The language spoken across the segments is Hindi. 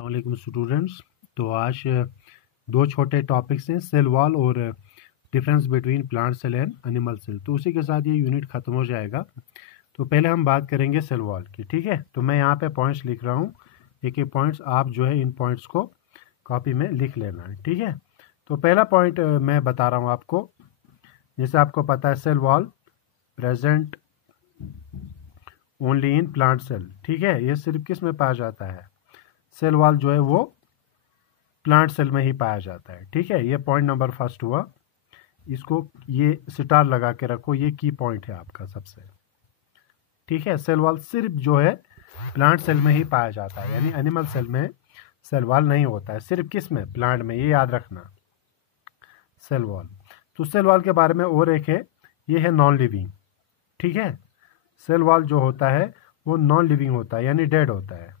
अस्सलामुअलैकुम स्टूडेंट्स। तो आज दो छोटे टॉपिक्स हैं, सेल वॉल और difference between plant cell and animal cell. तो उसी के साथ ये यूनिट ख़त्म हो जाएगा। तो पहले हम बात करेंगे सेल वॉल की, ठीक है। तो मैं यहाँ पे पॉइंट्स लिख रहा हूँ, एक एक पॉइंट्स आप जो है इन पॉइंट्स को कॉपी में लिख लेना है, ठीक है। तो पहला पॉइंट मैं बता रहा हूँ आपको, जैसे आपको पता है cell wall present only in plant cell, ठीक है। ये सिर्फ किस में पाया जाता है, सेल वॉल जो है वो प्लांट सेल में ही पाया जाता है, ठीक है। ये पॉइंट नंबर फर्स्ट हुआ, इसको ये स्टार लगा के रखो, ये की पॉइंट है आपका सबसे, ठीक है। सेल वॉल सिर्फ जो है प्लांट सेल में ही पाया जाता है, यानी एनिमल सेल में सेल वॉल नहीं होता है, सिर्फ किस में, प्लांट में, ये याद रखना सेल वॉल। तो सेल वॉल के बारे में और एक है, ये है नॉन लिविंग, ठीक है। सेल वॉल जो होता है वो नॉन लिविंग होता है, यानी डेड होता है,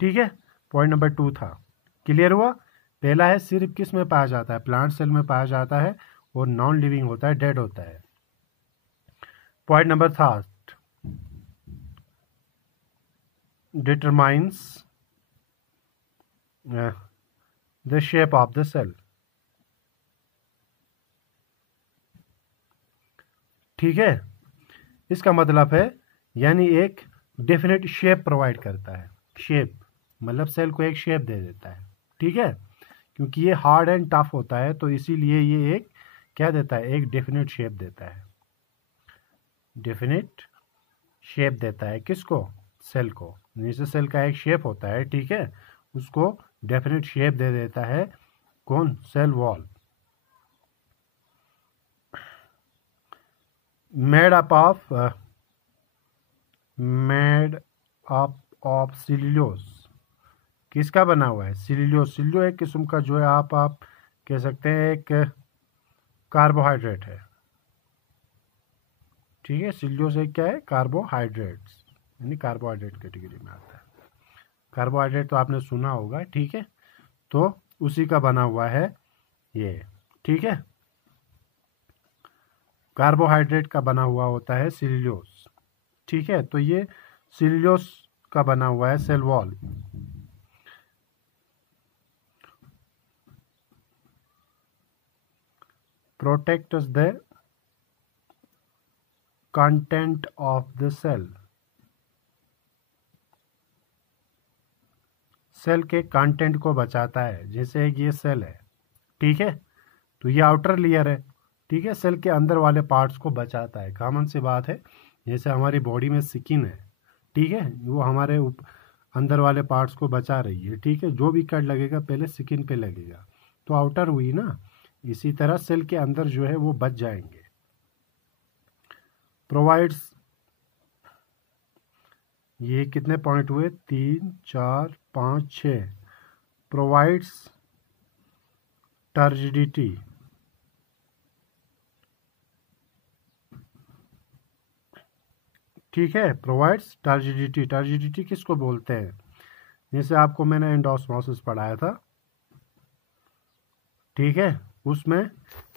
ठीक है। पॉइंट नंबर 2 था, क्लियर हुआ। पहला है सिर्फ किस में पाया जाता है, प्लांट सेल में पाया जाता है, और नॉन लिविंग होता है, डेड होता है। Point number 3, determines the shape of the cell, ठीक है। इसका मतलब है यानी एक डेफिनेट शेप प्रोवाइड करता है, शेप मतलब सेल को एक शेप दे देता है, ठीक है। क्योंकि ये हार्ड एंड टफ होता है तो इसीलिए ये एक क्या देता है, एक डेफिनेट शेप देता है, डेफिनेट शेप देता है किसको, सेल को। जैसे सेल का एक शेप होता है, ठीक है, उसको डेफिनेट शेप दे देता है कौन, cell wall. Made up of cellulose, किसका बना हुआ है, सेल्यूलोज। सेल्यूलोज एक किस्म का जो है आप कह सकते हैं एक कार्बोहाइड्रेट है, ठीक है। सेल्यूलोज एक क्या है, कार्बोहाइड्रेट्स, यानी कार्बोहाइड्रेट कैटेगरी में आता है। कार्बोहाइड्रेट तो आपने सुना होगा, ठीक है। तो उसी का बना हुआ है ये, ठीक है। कार्बोहाइड्रेट का बना हुआ होता है सेल्यूलोज, ठीक है। तो ये सेल्यूलोज का बना हुआ है cell wall. Protects the content of the cell, cell के कंटेंट को बचाता है। जैसे ये सेल है, ठीक है, तो ये आउटर लेयर है, ठीक है, सेल के अंदर वाले पार्ट्स को बचाता है। कॉमन सी बात है, जैसे हमारी बॉडी में स्किन है, ठीक है, वो हमारे अंदर वाले पार्ट्स को बचा रही है, ठीक है। जो भी कट लगेगा पहले स्किन पे लगेगा, तो आउटर हुई ना। इसी तरह सेल के अंदर जो है वो बच जाएंगे। प्रोवाइड्स, ये कितने पॉइंट हुए, 3 4 5 6। प्रोवाइड्स टर्जिडिटी, ठीक है, प्रोवाइड्स टर्जिडिटी। टर्जिडिटी किसको बोलते हैं, जैसे आपको मैंने एंडोस्मोसिस पढ़ाया था, ठीक है। उसमें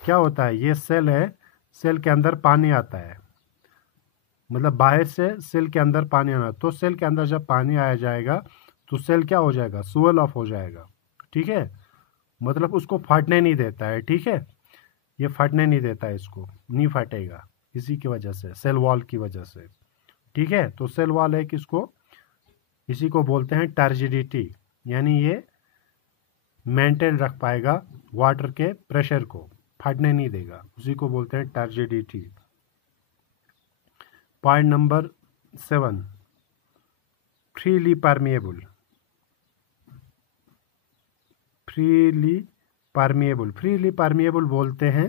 क्या होता है, ये सेल है, सेल के अंदर पानी आता है, मतलब बाहर से सेल के अंदर पानी आना, तो सेल के अंदर जब पानी आया जाएगा तो सेल क्या हो जाएगा, स्वेल ऑफ हो जाएगा, ठीक है। मतलब उसको फटने नहीं देता है, ठीक है, ये फटने नहीं देता है, इसको नहीं फटेगा, इसी की वजह से, सेल वॉल की वजह से, ठीक है। तो सेल वॉल है किसको, इसी को बोलते हैं टर्जिडिटी, यानी ये मेंटेन रख पाएगा वाटर के प्रेशर को, फटने नहीं देगा, उसी को बोलते हैं turgidity. Point number 7, freely permeable. Freely permeable, freely permeable बोलते हैं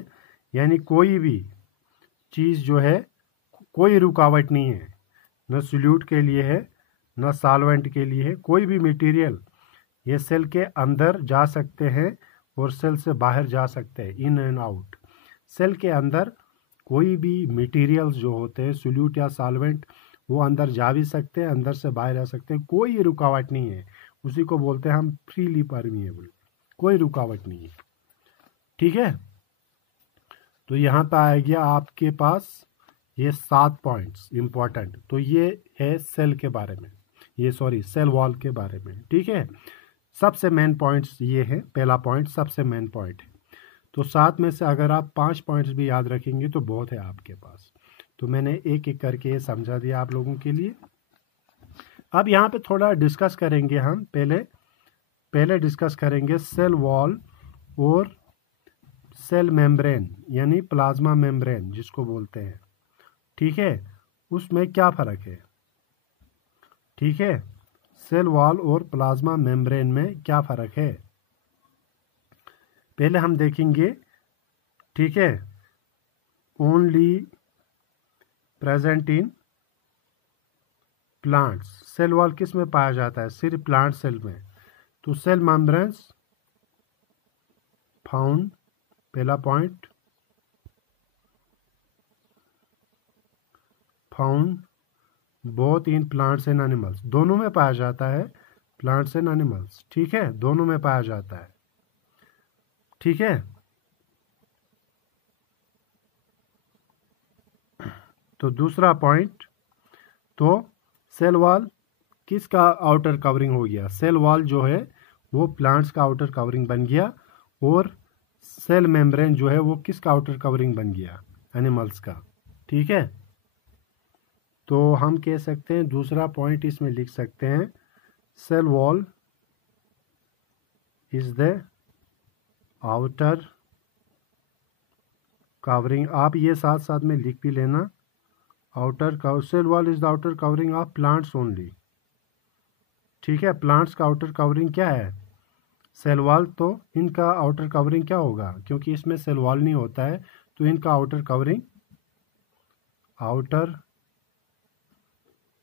यानी कोई भी चीज़ जो है, कोई रुकावट नहीं है, न सोल्यूट के लिए है न सॉल्वेंट के लिए है, कोई भी मटेरियल ये सेल के अंदर जा सकते हैं और सेल से बाहर जा सकते हैं, इन एंड आउट। सेल के अंदर कोई भी मटेरियल्स जो होते हैं, सोल्यूट या सॉल्वेंट, वो अंदर जा भी सकते हैं, अंदर से बाहर आ सकते हैं, कोई रुकावट नहीं है, उसी को बोलते हैं हम फ्रीली परमिएबल, कोई रुकावट नहीं है, ठीक है। तो यहाँ पे आ गया आपके पास ये 7 पॉइंट्स इंपॉर्टेंट। तो ये है सेल के बारे में, ये सॉरी सेल वॉल के बारे में, ठीक है। सबसे मेन पॉइंट्स ये है, पहला पॉइंट सबसे मेन पॉइंट है। तो 7 में से अगर आप 5 पॉइंट्स भी याद रखेंगे तो बहुत है आपके पास। तो मैंने एक एक करके ये समझा दिया आप लोगों के लिए। अब यहाँ पे थोड़ा डिस्कस करेंगे हम, पहले डिस्कस करेंगे सेल वॉल और सेल मेम्ब्रेन यानी प्लाज्मा मेम्ब्रेन जिसको बोलते हैं, ठीक है, उसमें क्या फ़र्क है, ठीक है। सेल वॉल और प्लाज्मा मेम्ब्रेन में क्या फ़र्क है पहले हम देखेंगे, ठीक है। Only present in plants, cell wall किस में पाया जाता है, सिर्फ प्लांट सेल में। तो सेल मेम्ब्रेन्स फाउंड, पहला point, found both in plants and animals, दोनों में पाया जाता है, प्लांट्स एंड एनिमल्स, ठीक है, दोनों में पाया जाता है, ठीक है। तो दूसरा पॉइंट, तो सेल वॉल किसका आउटर कवरिंग हो गया, सेल वॉल जो है वो प्लांट्स का आउटर कवरिंग बन गया, और सेल मेम्ब्रेन जो है वो किसका आउटर कवरिंग बन गया, एनिमल्स का, ठीक है। तो हम कह सकते हैं दूसरा पॉइंट इसमें लिख सकते हैं, cell wall is the outer covering, आप ये साथ साथ में लिख भी लेना, outer cell wall is the outer covering of plants only, ठीक है। प्लांट्स का आउटर कवरिंग क्या है, सेल वॉल, तो इनका आउटर कवरिंग क्या होगा, क्योंकि इसमें सेल वॉल नहीं होता है तो इनका outer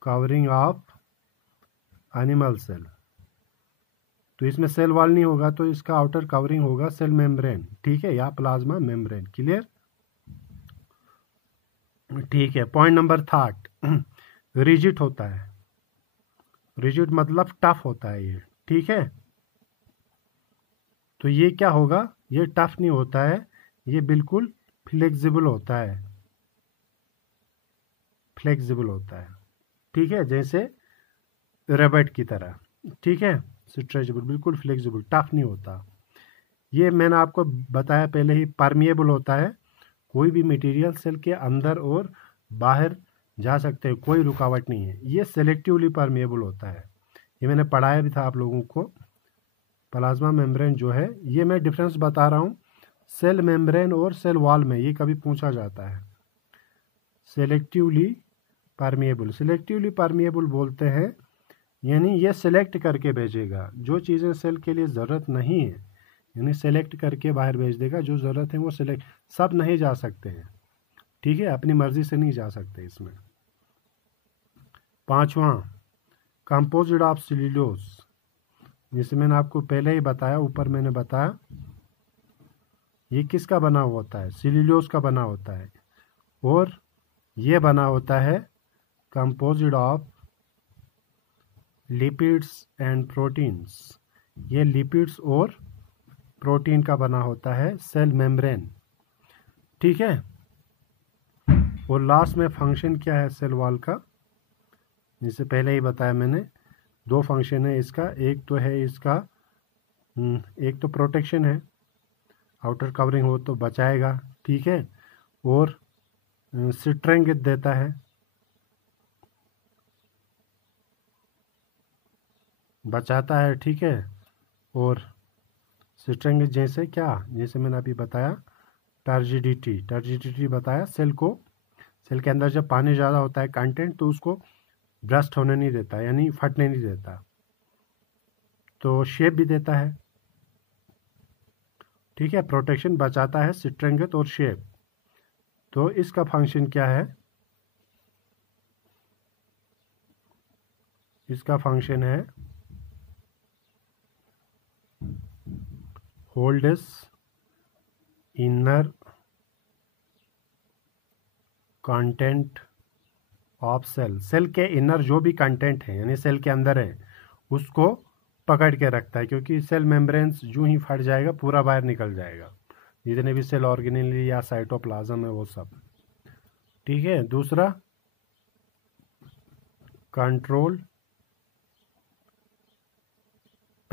covering of animal cell, तो इसमें सेल वॉल नहीं होगा तो इसका आउटर कवरिंग होगा सेल मेम्ब्रेन, ठीक है, या प्लाज्मा मेम्ब्रेन, क्लियर, ठीक है। पॉइंट नंबर 3, रिजिड होता है, रिजिड मतलब टफ होता है ये, ठीक है। तो ये क्या होगा, ये टफ नहीं होता है, ये बिल्कुल फ्लेक्सिबल होता है, फ्लेक्सिबल होता है, ठीक है, जैसे रबड़ की तरह, ठीक है, स्ट्रेचेबल, बिल्कुल फ्लेक्सिबल, टफ नहीं होता। ये मैंने आपको बताया पहले ही, परमिएबल होता है, कोई भी मटेरियल सेल के अंदर और बाहर जा सकते हैं, कोई रुकावट नहीं है। ये सेलेक्टिवली परमिएबल होता है, ये मैंने पढ़ाया भी था आप लोगों को। प्लाज्मा मेम्ब्रेन जो है, ये मैं डिफरेंस बता रहा हूँ सेल मेम्ब्रेन और सेल वॉल में, ये कभी पूछा जाता है। सेलेक्टिवली परमिएबल, सेलेक्टिवली परमिएबल बोलते हैं यानी ये सेलेक्ट करके भेजेगा, जो चीज़ें सेल के लिए ज़रूरत नहीं है यानी सेलेक्ट करके बाहर भेज देगा, जो ज़रूरत है वो सेलेक्ट, सब नहीं जा सकते हैं, ठीक है, अपनी मर्ज़ी से नहीं जा सकते इसमें। 5वां, कंपोजिट ऑफ सेल्यूलोज, जिसे मैंने आपको पहले ही बताया, ऊपर मैंने बताया, ये किसका बना हुआ होता है, सेल्यूलोज का बना होता है, और ये बना होता है composite of lipids and proteins, ये लिपिड्स और प्रोटीन का बना होता है सेल मेम्ब्रेन, ठीक है। और लास्ट में फंक्शन क्या है सेल वॉल का, जिसे पहले ही बताया मैंने, 2 फंक्शन है इसका, एक तो है इसका, एक तो प्रोटेक्शन है, आउटर कवरिंग हो तो बचाएगा, ठीक है, और स्ट्रेंथ देता है, बचाता है, ठीक है, और स्ट्रेंथ जैसे क्या, जैसे मैंने अभी बताया टर्जिडिटी बताया, सेल के अंदर जब पानी ज़्यादा होता है कंटेंट तो उसको ब्रस्ट होने नहीं देता, यानी फटने नहीं देता, तो शेप भी देता है, ठीक है, प्रोटेक्शन, बचाता है, स्ट्रेंथ और शेप। तो इसका फंक्शन क्या है, इसका फंक्शन है holds inner content of cell, cell के इनर जो भी कंटेंट है यानी सेल के अंदर है उसको पकड़ के रखता है, क्योंकि सेल मेम्ब्रेन्स जो ही फट जाएगा पूरा बाहर निकल जाएगा, जितने भी सेल ऑर्गेनेली या साइटोप्लाज्म है वो सब, ठीक है। दूसरा कंट्रोल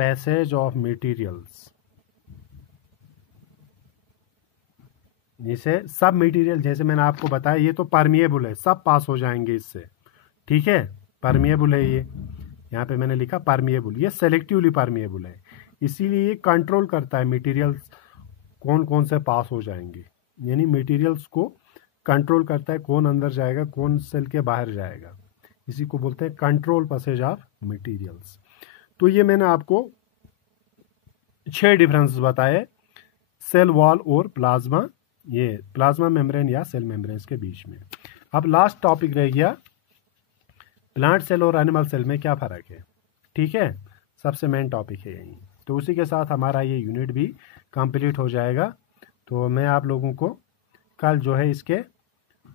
पैसेज ऑफ मटेरियल्स, जिसे सब मटेरियल, जैसे मैंने आपको बताया ये तो परमिएबल है, सब पास हो जाएंगे इससे, ठीक है, परमिएबल है ये, यहाँ पे मैंने लिखा परमिएबल, ये सेलेक्टिवली परमिएबल है, इसीलिए ये कंट्रोल करता है मटेरियल्स कौन कौन से पास हो जाएंगे, यानी मटेरियल्स को कंट्रोल करता है कौन अंदर जाएगा कौन सेल के बाहर जाएगा, इसी को बोलते हैं कंट्रोल पैसेज ऑफ मटेरियल्स। तो ये मैंने आपको 6 डिफरेंस बताए सेल वॉल और प्लाज्मा, ये प्लाज्मा मेम्ब्रेन या सेल मेम्ब्रेन्स के बीच में। अब लास्ट टॉपिक रह गया प्लांट सेल और एनिमल सेल में क्या फ़र्क है, ठीक है, सबसे मेन टॉपिक है यही। तो उसी के साथ हमारा ये यूनिट भी कंप्लीट हो जाएगा। तो मैं आप लोगों को कल जो है इसके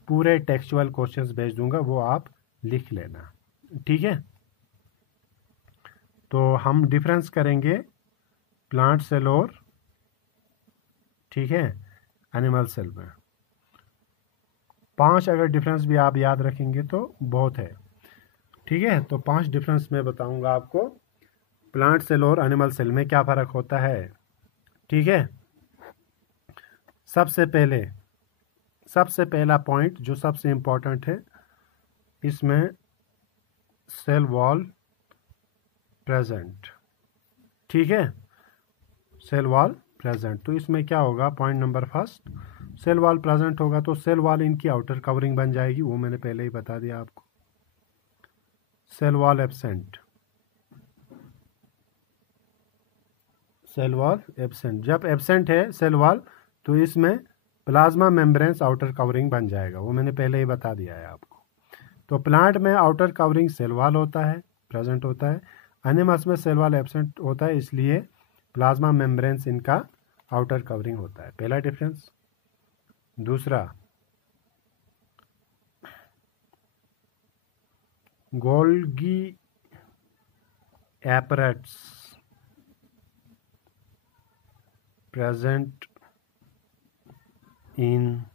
पूरे टेक्सचुअल क्वेश्चंस भेज दूंगा, वो आप लिख लेना, ठीक है। तो हम डिफरेंस करेंगे प्लांट सेल और, ठीक है, एनिमल सेल में। 5 अगर डिफरेंस भी आप याद रखेंगे तो बहुत है, ठीक है। तो 5 डिफरेंस मैं बताऊंगा आपको प्लांट सेल और एनिमल सेल में क्या फ़र्क होता है, ठीक है। सबसे पहला पॉइंट जो सबसे इम्पोर्टेंट है, इसमें सेल वॉल प्रेजेंट, ठीक है, सेल वॉल प्रेजेंट। तो इसमें क्या होगा, point number first, cell wall present होगा तो सेल वॉल इनकी आउटर कवरिंग बन जाएगी, वो मैंने पहले ही बता दिया आपको। Cell wall absent, cell wall absent, जब एब्सेंट है सेल वॉल तो इसमें प्लाज्मा मेम्ब्रेन्स आउटर कवरिंग बन जाएगा, वो मैंने पहले ही बता दिया है आपको। तो प्लांट में आउटर कवरिंग सेल वॉल होता है, प्रेजेंट होता है, एनिमल्स में सेल वॉल एब्सेंट होता है, इसलिए प्लाज्मा मेम्ब्रेन्स इनका आउटर कवरिंग होता है, पहला डिफरेंस। दूसरा, Golgi एपरेट्स present in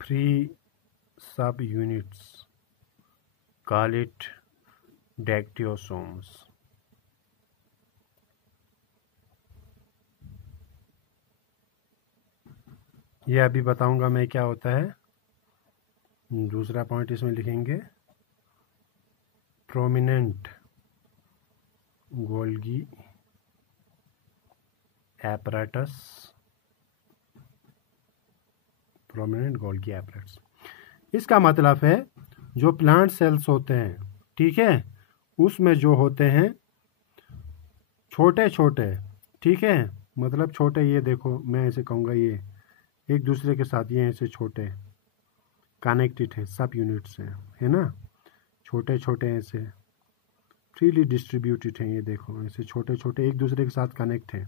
free subunits, call it dactyosomes। ये अभी बताऊंगा मैं क्या होता है। दूसरा पॉइंट इसमें लिखेंगे prominent Golgi apparatus, prominent Golgi apparatus. इसका मतलब है जो प्लांट सेल्स होते हैं, ठीक है, उसमें जो होते हैं छोटे छोटे, ठीक है, मतलब छोटे, ये देखो मैं ऐसे कहूँगा, ये एक दूसरे के साथ ये ऐसे छोटे कनेक्टेड है, सब यूनिट्स हैं, है ना, छोटे छोटे ऐसे फ्रीली डिस्ट्रीब्यूटेड हैं, ये देखो ऐसे छोटे छोटे एक दूसरे के साथ कनेक्ट हैं।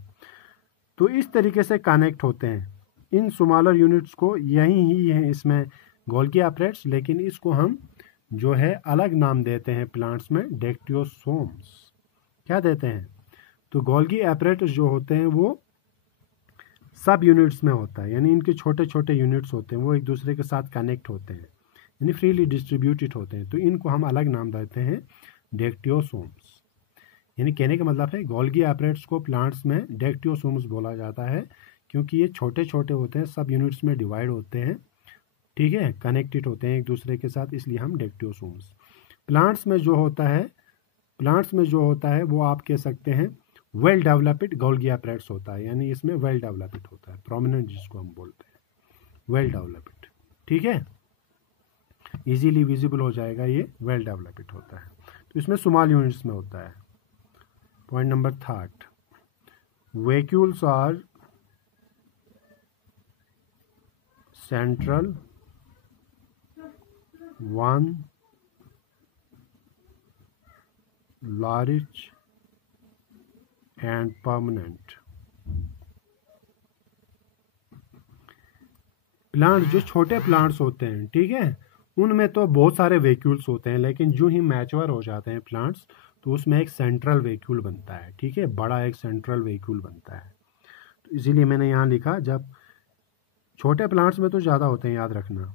तो इस तरीके से कनेक्ट होते हैं इन स्मॉलर यूनिट्स को, यही ही है इसमें गोल्गी एपरेट्स, लेकिन इसको हम जो है अलग नाम देते हैं प्लांट्स में, डैक्टियोसोम्स। क्या देते हैं, तो गोल्गी एपरेट्स जो होते हैं वो सब यूनिट्स में होता है, यानी इनके छोटे छोटे यूनिट्स होते हैं, वो एक दूसरे के साथ कनेक्ट होते हैं, यानी फ्रीली डिस्ट्रीब्यूटेड होते हैं, तो इनको हम अलग नाम देते हैं डैक्टियोसोम्स। यानी कहने का मतलब है गोल्गी एपरेट्स को प्लांट्स में डैक्टियोसोम्स बोला जाता है, क्योंकि ये छोटे छोटे होते हैं, सब यूनिट्स में डिवाइड होते हैं, ठीक है, कनेक्टेड होते हैं एक दूसरे के साथ, इसलिए हम डैक्टियोसोम्स। प्लांट्स में जो होता है वो आप कह सकते हैं वेल डेवलप्ड गोल्गी एपरेट्स होता है, यानी इसमें वेल डेवलप्ड होता है, प्रोमिनेंट जिसको हम बोलते हैं, वेल डेवलप्ड, ठीक है, इजीली विजिबल हो जाएगा, ये वेल डेवलप्ड होता है। तो इसमें स्मॉल यूनिट्स में होता है। Point number 3, vacuoles are central, one large and permanent. Plants जो छोटे प्लांट्स होते हैं, ठीक है, उनमें तो बहुत सारे वैक्यूल्स होते हैं, लेकिन जो ही मैच्योर हो जाते हैं प्लांट्स तो उसमें एक सेंट्रल वैक्यूल बनता है, ठीक है, बड़ा एक सेंट्रल वैक्यूल बनता है। तो इसीलिए मैंने यहाँ लिखा, जब छोटे प्लांट्स में तो ज़्यादा होते हैं, याद रखना,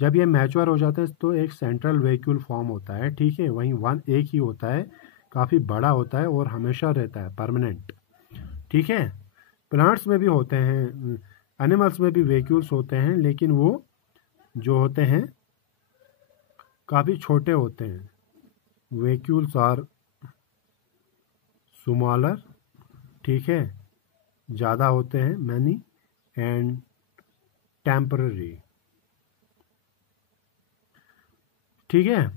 जब ये मैच्योर हो जाते हैं तो एक सेंट्रल वैक्यूल फॉर्म होता है, ठीक है, वहीं वन एक ही होता है, काफ़ी बड़ा होता है और हमेशा रहता है, परमानेंट। ठीक है, प्लांट्स में भी होते हैं, एनिमल्स में भी वैक्यूल्स होते हैं, लेकिन वो जो होते हैं काफ़ी छोटे होते हैं। वैक्यूल्स आर स्मॉलर, ठीक है, ज़्यादा होते हैं, मैनी एंड टेम्पररी। ठीक है,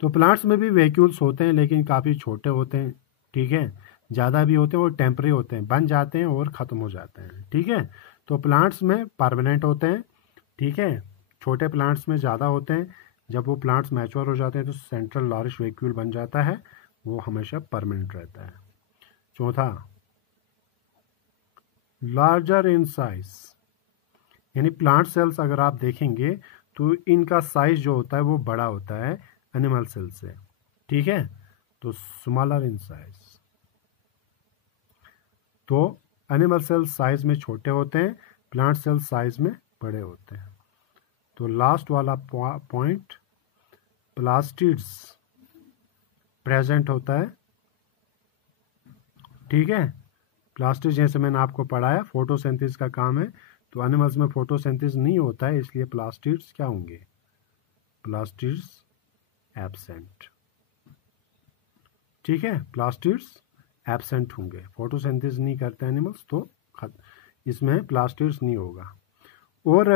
तो प्लांट्स में भी वैक्यूल्स होते हैं लेकिन काफ़ी छोटे होते हैं। ठीक है, ज़्यादा भी होते हैं और टेम्पररी होते हैं, बन जाते हैं और ख़त्म हो जाते हैं। ठीक है, तो प्लांट्स में परमानेंट होते हैं। ठीक है, छोटे प्लांट्स में ज़्यादा होते हैं। जब वो प्लांट्स मैच्योर हो जाते हैं तो सेंट्रल लार्ज वैक्यूल बन जाता है, वो हमेशा परमानेंट रहता है। चौथा, लार्जर इन साइज, यानी प्लांट सेल्स अगर आप देखेंगे तो इनका साइज जो होता है वो बड़ा होता है एनिमल सेल से। ठीक है, तो स्मॉलर इन साइज। तो एनिमल सेल साइज में छोटे होते हैं, प्लांट सेल साइज में बड़े होते हैं। तो लास्ट वाला पॉइंट, प्लास्टिड्स प्रेजेंट होता है। ठीक है, प्लास्टिड जैसे मैंने आपको पढ़ाया फोटोसिंथेसिस का काम है, तो एनिमल्स में फोटोसिंथेसिस नहीं होता है, इसलिए प्लास्टिड्स क्या होंगे, प्लास्टिड्स एब्सेंट। ठीक है, प्लास्टिड्स एब्सेंट होंगे, फोटोसिंथेसिस नहीं करते एनिमल्स, तो इसमें प्लास्टिड्स नहीं होगा। और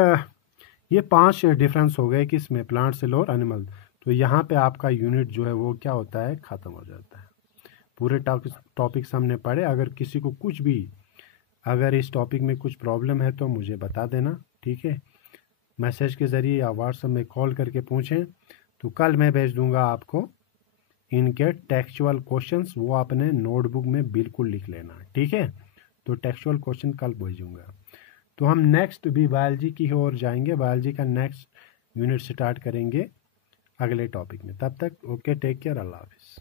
ये 5 डिफरेंस हो गए कि इसमें प्लांट सेल और एनिमल। तो यहाँ पे आपका यूनिट जो है वो क्या होता है, ख़त्म हो जाता है। पूरे टॉपिक्स हमने पढ़े। अगर किसी को कुछ भी, अगर इस टॉपिक में कुछ प्रॉब्लम है तो मुझे बता देना। ठीक है, मैसेज के ज़रिए या व्हाट्सएप में कॉल करके पूछें, तो कल मैं भेज दूंगा आपको इनके टेक्सचुअल क्वेश्चंस, वो अपने नोटबुक में बिल्कुल लिख लेना। ठीक है, तो टेक्सचुअल क्वेश्चन कल भेजूंगा। तो हम नेक्स्ट भी बायोलॉजी की ओर जाएंगे, बायोलॉजी का नेक्स्ट यूनिट स्टार्ट करेंगे अगले टॉपिक में। तब तक ओके, टेक केयर, अल्लाह हाफिज़।